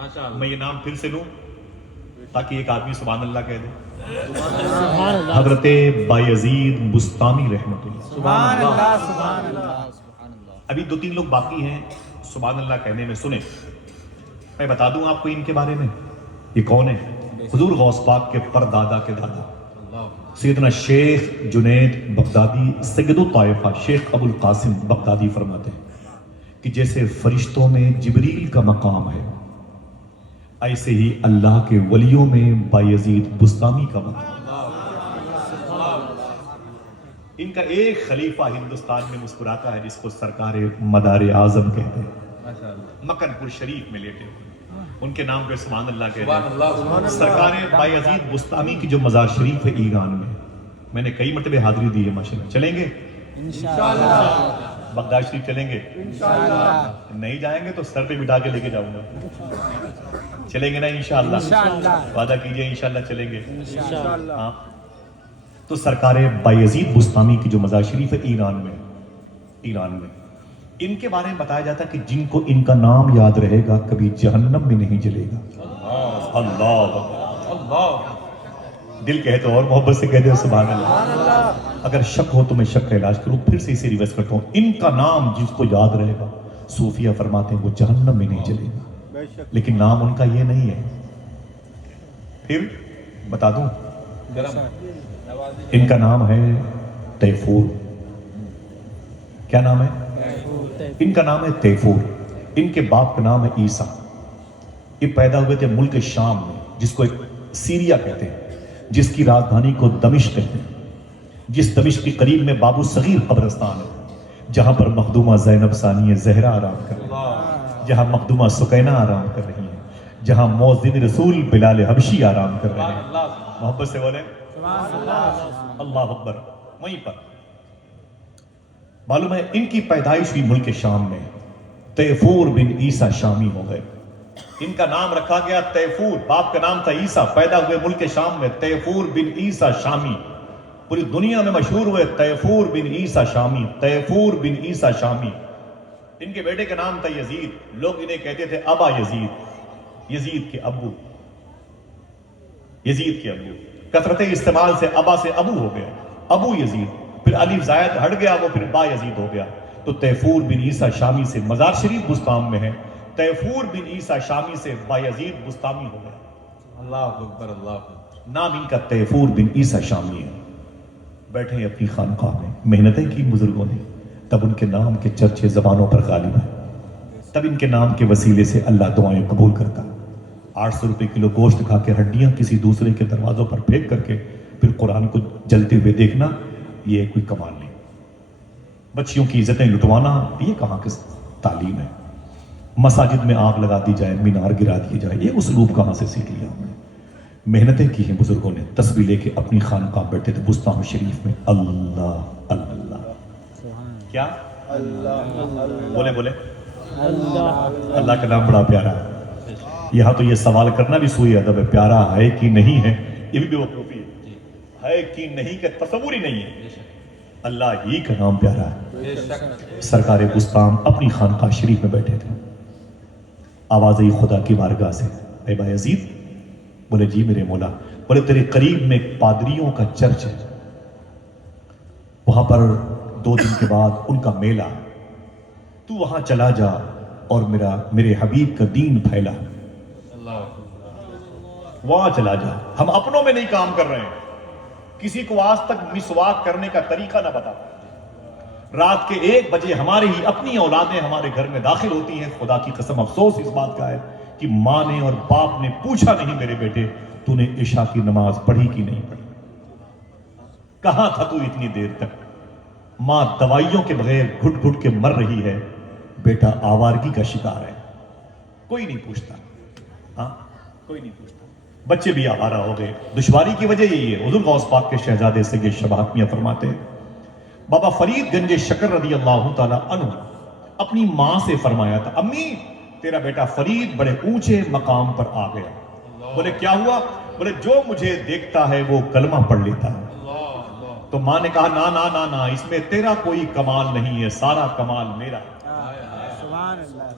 میں یہ نام پھر سے لوں تاکہ ایک آدمی سبحان اللہ کہہ دے. حضرت بایزید بستامی رحمۃ اللہ. سبحان اللہ سبحان اللہ. ابھی 2-3 لوگ باقی ہیں سبحان اللہ کہنے میں. سنیں میں بتا دوں آپ کو ان کے بارے میں یہ کون ہے. حضور غوث پاک کے پردادا کے دادا سیدنا شیخ جنید بغدادی سید الطائفہ شیخ ابو القاسم بغدادی فرماتے ہیں کہ جیسے فرشتوں میں جبریل کا مقام ہے ایسے ہی اللہ کے ولیوں میں بایزید بستامی کا مقام. ان کا ایک خلیفہ ہندوستان میں مسکراتا ہے جس کو سرکار مدار اعظم کہتے ہیں. مکن پور شریف میں لیٹے ہوئے ان کے نام پہ سبحان اللہ کہتے ہیں. سرکار بایزید بستامی کی جو مزار شریف ہے ایران میں نے کئی مرتبہ حاضری دی ہے ماشاءاللہ. چلیں گے انشاءاللہ؟ بغداد شریف چلیں گے انشاءاللہ؟ نہیں جائیں گے تو سر پہ بٹھا کے لے کے جاؤں گا. چلیں گے نا انشاءاللہ؟ وعدہ کیجئے انشاءاللہ چلیں گے انشاءاللہ. ہاں تو سرکار بایزید بستامی کی جو مزار شریف ہے ایران میں ان کے بارے میں بتایا جاتا ہے کہ جن کو ان کا نام یاد رہے گا کبھی جہنم میں نہیں جلے گا. اللہ دل کہے تو اور محبت سے کہتے ہیں سبحان اللہ. اگر شک ہو تو میں شک کا علاج کروں. پھر سے اسے ریورس کرتا ہوں. ان کا نام جس کو یاد رہے گا صوفیہ فرماتے ہیں وہ جہنم میں نہیں جلے گا. لیکن نام ان کا یہ نہیں ہے. پھر بتا دوں ان کا نام ہے تیفور. کیا نام ہے ان کا؟ نام ہے تیفور. ان کے باپ کا نام ہے عیسیٰ. یہ پیدا ہوئے تھے ملک شام میں جس کو ایک سیریا کہتے ہیں جس کی راجدھانی کو دمشق کہتے ہیں. جس دمشق کے قریب میں بابو صغیر قبرستان ہے جہاں پر مخدومہ زینب ثانیہ زہرا آرام کر رہی ہے, جہاں مخدومہ سکینہ آرام کر رہی ہیں, جہاں مؤذن رسول بلال حبشی آرام کر رہے ہیں. محبت سے بولیں اللہ اکبر. وہیں پر معلوم ہے ان کی پیدائش ہوئی ملک شام میں. تیفور بن عیسیٰ شامی ہو گئے. ان کا نام رکھا گیا تیفور. باپ کا نام تھا عیسیٰ. پیدا ہوئے ملک شام میں. تیفور بن عیسیٰ شامی. پوری دنیا میں مشہور ہوئے تیفور بن عیسیٰ شامی. تیفور بن عیسیٰ شامی. ان کے بیٹے کا نام تھا یزید. لوگ انہیں کہتے تھے ابا یزید. یزید کے ابو. یزید کے ابو. کثرت استعمال سے ابا سے ابو ہو گیا. ابو یزید. پھر الف زائد ہٹ گیا وہ پھر با یزید ہو گیا. تو تیفور بن عیسیٰ شامی سے مزار شریف بستام میں ہے. تیفور بن عیسیٰ شامی سے بایزید بستامی ہو گیا. اللہ اکبر اللہ اکبر. نام ان کا تیفور بن عیسیٰ شامی ہے. بیٹھے ہیں اپنی خانقاہ میں. محنتیں کی بزرگوں نے تب ان کے نام کے چرچے زبانوں پر غالب ہیں. تب ان کے نام کے وسیلے سے اللہ دعائیں قبول کرتا. 800 روپے کلو گوشت کھا کے ہڈیاں کسی دوسرے کے دروازوں پر پھینک کر کے پھر قرآن کو جلتے ہوئے دیکھنا یہ کوئی کمال نہیں. بچیوں کی عزتیں لٹوانا یہ کہاں کی تعلیم ہے. مساجد میں آگ لگا دی جائے, مینار گرا دیے جائے, یہ اسلوب کہاں سے سیکھ لیا ہم نے. محنتیں کی ہیں بزرگوں نے. تسبیح لے کے اپنی خانقاہ بیٹھے تھے بستان شریف میں. اللہ اللہ کیا بولے بولے اللہ کا نام بڑا پیارا ہے. یہاں تو یہ سوال کرنا بھی سوئی ادب ہے. پیارا ہے کہ نہیں ہے یہ بھی بیوقوفی ہے کہ نہیں کہ تصور ہی نہیں ہے. اللہ ہی کا نام پیارا ہے. سرکار بستان اپنی خانقاہ شریف میں بیٹھے تھے. آواز آئی خدا کی بارگاہ سے اے بایزید. بولے جی میرے مولا. بولے تیرے قریب میں ایک پادریوں کا چرچ ہے, وہاں پر 2 دن کے بعد ان کا میلہ, تو وہاں چلا جا اور میرے حبیب کا دین پھیلا. وہاں چلا جا. ہم اپنوں میں نہیں کام کر رہے ہیں. کسی کو آج تک مسواک کرنے کا طریقہ نہ بتا. رات کے 1 بجے ہماری ہی اپنی اولادیں ہمارے گھر میں داخل ہوتی ہیں. خدا کی قسم افسوس اس بات کا ہے کہ ماں نے اور باپ نے پوچھا نہیں میرے بیٹے تو نے عشاء کی نماز پڑھی کہ نہیں پڑھی, کہاں تھا تو اتنی دیر تک. ماں دوائیوں کے بغیر گھٹ گھٹ کے مر رہی ہے, بیٹا آوارگی کا شکار ہے. کوئی نہیں پوچھتا. ہاں کوئی نہیں پوچھتا. بچے بھی آوارہ ہو گئے. دشواری کی وجہ یہی ہے. حضور غوث پاک کے شہزادے سے یہ شباہت میاں فرماتے ہیں بابا فرید گنج شکر رضی اللہ تعالی عنہ اپنی ماں سے فرمایا تھا امی تیرا بیٹا فرید بڑے اونچے مقام پر آ گیا. بولے کیا ہوا؟ بولے جو مجھے دیکھتا ہے وہ کلمہ پڑھ لیتا ہے. تو ماں نے کہا نا نا نا نا, اس میں تیرا کوئی کمال نہیں ہے, سارا کمال میرا.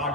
8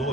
2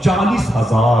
40,000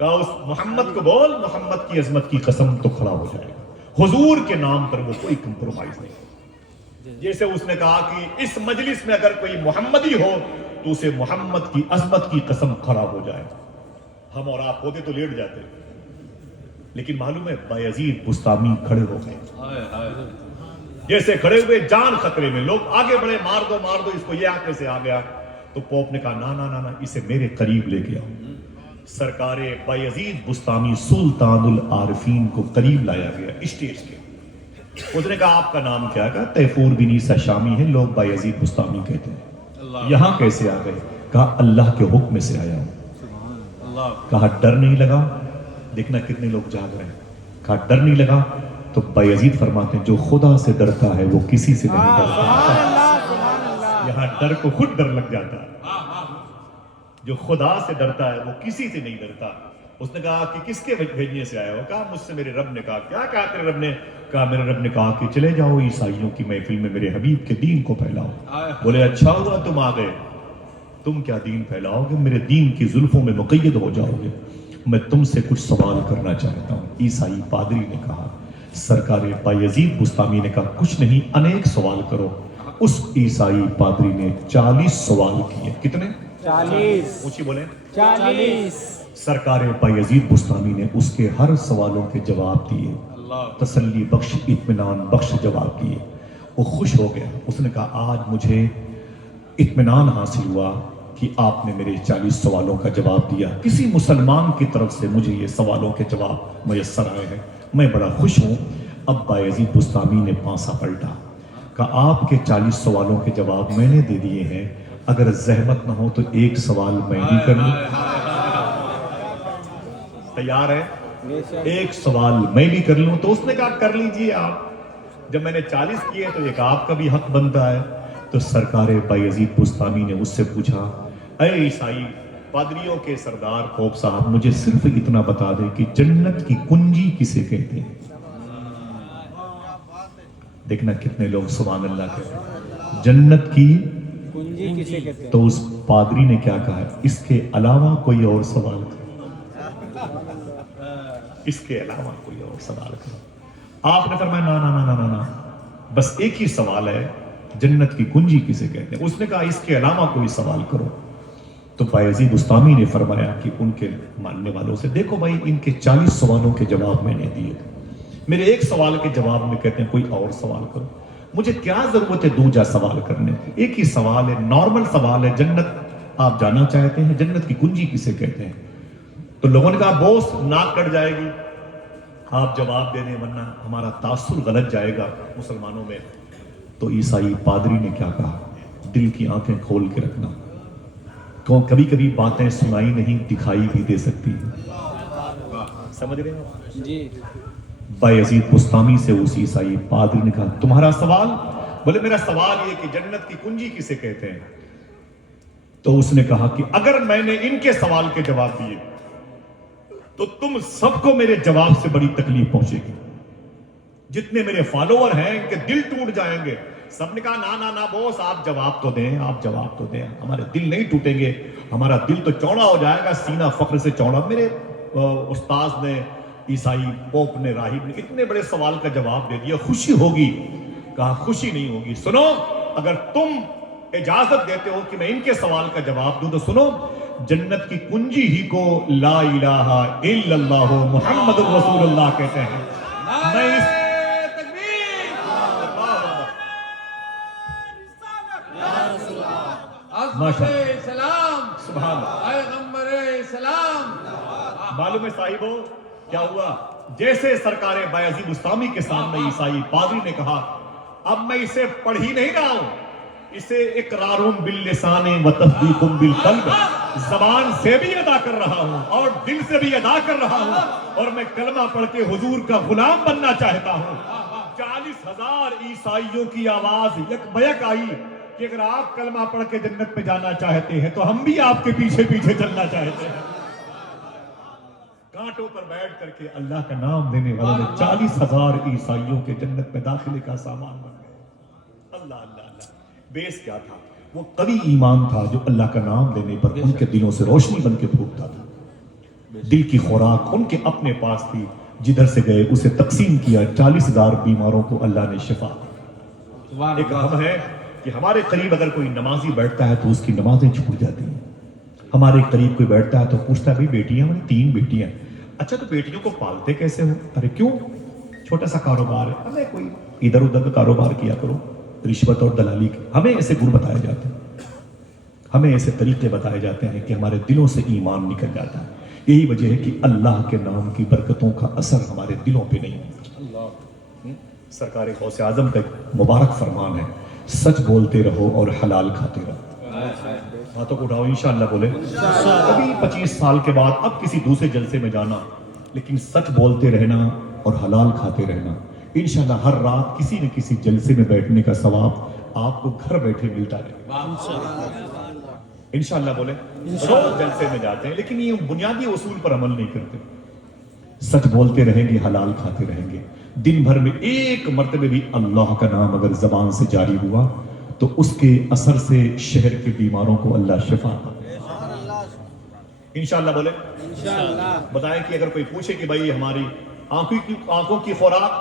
کہا اس محمد کو بول محمد کی عظمت کی قسم تو کھڑا ہو جائے گا، حضور کے نام پر وہ کوئی کمپرومائز نہیں۔ جیسے اس نے کہا کہ اس مجلس میں اگر کوئی محمدی ہو تو اسے محمد کی عظمت کی قسم کھڑا ہو جائے۔ ہم اور آپ ہوتے تو لیٹ جاتے، لیکن معلوم ہے بایزید بستامی کھڑے ہو گئے، جیسے کھڑے ہوئے جان خطرے میں، لوگ آگے بڑھے، مار دو اس کو، یہ آنکھیں سے آ گیا، تو پوپ نے کہا نا اسے میرے قریب لے کے آؤ۔ سرکار بایزید بستامی سلطان العارفین کو قریب لایا گیا اسٹیج کے۔ اس نے کہا آپ کا نام کیا؟ کہا تیفور بن عیسیٰ شامی ہے، لوگ بایزید بستامی کہتے ہیں۔ یہاں کیسے آ گئے؟ کہا اللہ کے حکم سے آیا ہوں۔ کہا ڈر نہیں لگا؟ دیکھنا کتنے لوگ جاگ رہے ہیں۔ کہا ڈر نہیں لگا؟ تو بایزید فرماتے ہیں جو خدا سے ڈرتا ہے وہ کسی سے نہیں ڈرتا۔ یہاں ڈر کو خود ڈر لگ جاتا ہے، جو خدا سے ڈرتا ہے وہ کسی سے نہیں ڈرتا۔ اس نے کہا کہ کس کے بھیجنے سے آیا ہو؟ کہا مجھ سے میرے رب نے کہا۔ کیا کہا تیرے رب نے؟ کہا میرے رب نے کہا کہ چلے جاؤ عیسائیوں کی محفل میں میرے حبیب کے دین کو پھیلاؤ۔ بولے اچھا ہوا تم آ گئے، تم کیا دین پھیلاؤ گے؟ میرے دین کی زلفوں میں مقید ہو جاؤ گے۔ میں تم سے کچھ سوال کرنا چاہتا ہوں۔ عیسائی پادری نے کہا، سرکار بایزید بستامی نے کہا کچھ نہیں، انیک سوال کرو۔ اس عیسائی پادری نے 40 سوال کیے۔ کتنے؟ 40۔ اونچی بولیں۔ 40۔ سرکار بایزید بستامی نے اس کے ہر سوالوں کے جواب دیے، تسلی بخش اطمینان بخش جواب دیے۔ وہ خوش ہو گیا، اس نے کہا آج مجھے اطمینان حاصل ہوا کہ آپ نے میرے 40 سوالوں کا جواب دیا۔ کسی مسلمان کی طرف سے مجھے یہ سوالوں کے جواب میسر آئے ہیں، میں بڑا خوش ہوں۔ اب بایزید بستامی نے پانسا پلٹا، کہا آپ کے 40 سوالوں کے جواب میں نے دے دیے ہیں، اگر زحمت نہ ہو تو ایک سوال میں بھی کر لوں؟ تیار ہے؟ ایک سوال میں بھی کر لوں؟ تو اس نے کہا کر لیجئے آپ۔ جب میں نے 40 کیے تو ایک آپ کا بھی حق بنتا ہے۔ تو سرکار بایزید بستامی نے اس سے پوچھا، اے عیسائی پادریوں کے سردار پوپ صاحب، مجھے صرف اتنا بتا دے کہ جنت کی کنجی کسے کہتے ہیں؟ دیکھنا کتنے لوگ سبحان اللہ کہتے ہیں جنت کی کنجی کسے کہتے ہیں؟ تو اس پادری نے کیا کہا، اس کے علاوہ کوئی اور سوال کرو، اس کے علاوہ کوئی اور سوال کرو۔ آپ نے فرمایا نا نا نا نا نا، بس ایک ہی سوال ہے، جنت کی کنجی کسے کہتے ہیں؟ اس نے کہا اس کے علاوہ کوئی سوال کرو۔ تو بایزید بستامی نے فرمایا کہ ان کے ماننے والوں سے، دیکھو بھائی ان کے 40 سوالوں کے جواب میں نے دیے، میرے ایک سوال کے جواب میں کہتے ہیں کوئی اور سوال کرو، مجھے کیا ضرورت ہے دوجا سوال کرنے کی؟ ایک ہی سوال ہے، نارمل سوال ہے، جنت آپ جانا چاہتے ہیں، جنت کی کنجی کسے کہتے ہیں؟ تو لوگوں نے کہا بوس ناک کٹ جائے گی، آپ جواب دے دیں ورنہ ہمارا تاثر غلط جائے گا مسلمانوں میں۔ تو عیسائی پادری نے کیا کہا، دل کی آنکھیں کھول کے رکھنا، کبھی کبھی باتیں سنائی نہیں دکھائی بھی دے سکتی ہیں، سمجھ رہے ہیں؟ جی۔ بایزید بستامی سے اس عیسائی پادری نے کہا تمہارا سوال؟ بولے میرا سوال یہ کہ جنت کی کنجی کسے کہتے ہیں؟ تو اس نے کہا کہ اگر میں نے ان کے سوال کے جواب دیے تو تم سب کو میرے جواب سے بڑی تکلیف پہنچے گی، جتنے میرے فالوور ہیں ان کے دل ٹوٹ جائیں گے۔ سب نے کہا نا نا نا بوس آپ جواب تو دیں، آپ جواب تو دیں، ہمارے دل نہیں ٹوٹیں گے، ہمارا دل تو چوڑا ہو جائے گا، سینہ فخر سے چوڑا۔ میرے استاذ نے، عیسائی پوپ نے، راہب نے اتنے بڑے سوال کا جواب دے دیا، خوشی ہوگی؟ کہا خوشی نہیں ہوگی، سنو اگر تم اجازت دیتے ہو کہ میں ان کے سوال کا جواب دوں تو سنو، جنت کی کنجی ہی کو لا الہ الا اللہ محمد رسول اللہ کہتے ہیں۔ میں اس سبحان معلوم ہے صاحبوں کیا ہوا؟ جیسے سرکار بایزید بستامی کے سامنے عیسائی پادری نے کہا اب میں اسے پڑھ ہی نہیں رہا ہوں، اسے اقرار باللسان و تصدیق بالقلب، زبان سے بھی ادا کر رہا ہوں اور دل سے بھی ادا کر رہا ہوں، اور میں کلمہ پڑھ کے حضور کا غلام بننا چاہتا ہوں۔ 40,000 عیسائیوں کی آواز یک بیک آئی کہ اگر آپ کلمہ پڑھ کے جنت پہ جانا چاہتے ہیں تو ہم بھی آپ کے پیچھے پیچھے چلنا چاہتے ہیں۔ کانٹوں پر بیٹھ کر کے اللہ کا نام دینے والے 40,000 عیسائیوں کے جنت میں داخلے کا سامان بن گئے۔ اللہ اللہ اللہ، بیس کیا تھا؟ وہ قوی ایمان تھا جو اللہ کا نام لینے پر ان کے دلوں سے روشنی بن کے پھوٹتا تھا۔ دل کی خوراک ان کے اپنے پاس تھی، جدھر سے گئے اسے تقسیم کیا، 40,000 بیماروں کو اللہ نے شفا دی۔ ایک ہم ہے کہ ہمارے قریب اگر کوئی نمازی بیٹھتا ہے تو اس کی نمازیں چھوٹ جاتی ہیں۔ ہمارے قریب کوئی بیٹھتا ہے تو پوچھتا ہے بھائی بیٹیاں ہماری 3 بیٹیاں، اچھا تو بیٹیوں کو پالتے کیسے ہو؟ ارے کیوں؟ چھوٹا سا کاروبار ہے، ہمیں کوئی ادھر ادھر کا کاروبار کیا کرو، رشوت اور دلالی کی۔ ہمیں ایسے گر بتائے جاتے ہیں، ہمیں ایسے طریقے بتائے جاتے ہیں کہ ہمارے دلوں سے ایمان نکل جاتا ہے۔ یہی وجہ ہے کہ اللہ کے نام کی برکتوں کا اثر ہمارے دلوں پہ نہیں ہوتا۔ سرکار غوث اعظم کا ایک مبارک فرمان ہے، سچ بولتے رہو اور حلال کھاتے رہو۔ ہاتھوں کو اٹھاؤ، انشاءاللہ بولے۔ کبھی 25 سال کے بعد اب کسی دوسرے جلسے میں جانا، لیکن سچ بولتے رہنا اور حلال کھاتے رہنا، انشاءاللہ ہر رات کسی نہ کسی جلسے میں بیٹھنے کا ثواب آپ کو گھر بیٹھے ملتا رہے۔ انشاءاللہ بولے۔ روز جلسے میں جاتے ہیں لیکن یہ بنیادی اصول پر عمل نہیں کرتے۔ سچ بولتے رہیں گے، حلال کھاتے رہیں گے، دن بھر میں ایک مرتبہ بھی اللہ کا نام اگر زبان سے جاری ہوا تو اس کے اثر سے شہر کے بیماروں کو اللہ شفا دے۔ انشاءاللہ بولے۔ بتائیں کہ اگر کوئی پوچھے کہ بھائی ہماری آنکھوں کی خوراک،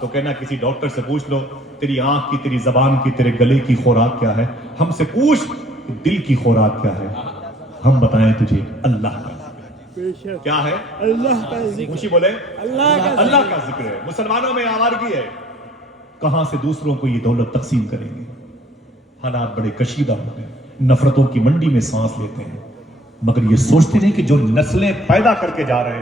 تو کہنا کسی ڈاکٹر سے پوچھ لو، تیری آنکھ کی، تیری زبان کی، تیرے گلے کی خوراک کیا ہے؟ ہم سے پوچھ دل کی خوراک کیا ہے، ہم بتائیں تجھے اللہ کا کیا ہے؟ اللہ کا خوشی بولے اللہ کا ذکر ہے۔ مسلمانوں میں آوارگی ہے، کہاں سے دوسروں کو یہ دولت تقسیم کریں گے؟ حالات بڑے کشیدہ ہو گئے، نفرتوں کی منڈی میں سانس لیتے ہیں، مگر یہ سوچتے نہیں کہ جو نسلیں پیدا کر کے جا رہے ہیں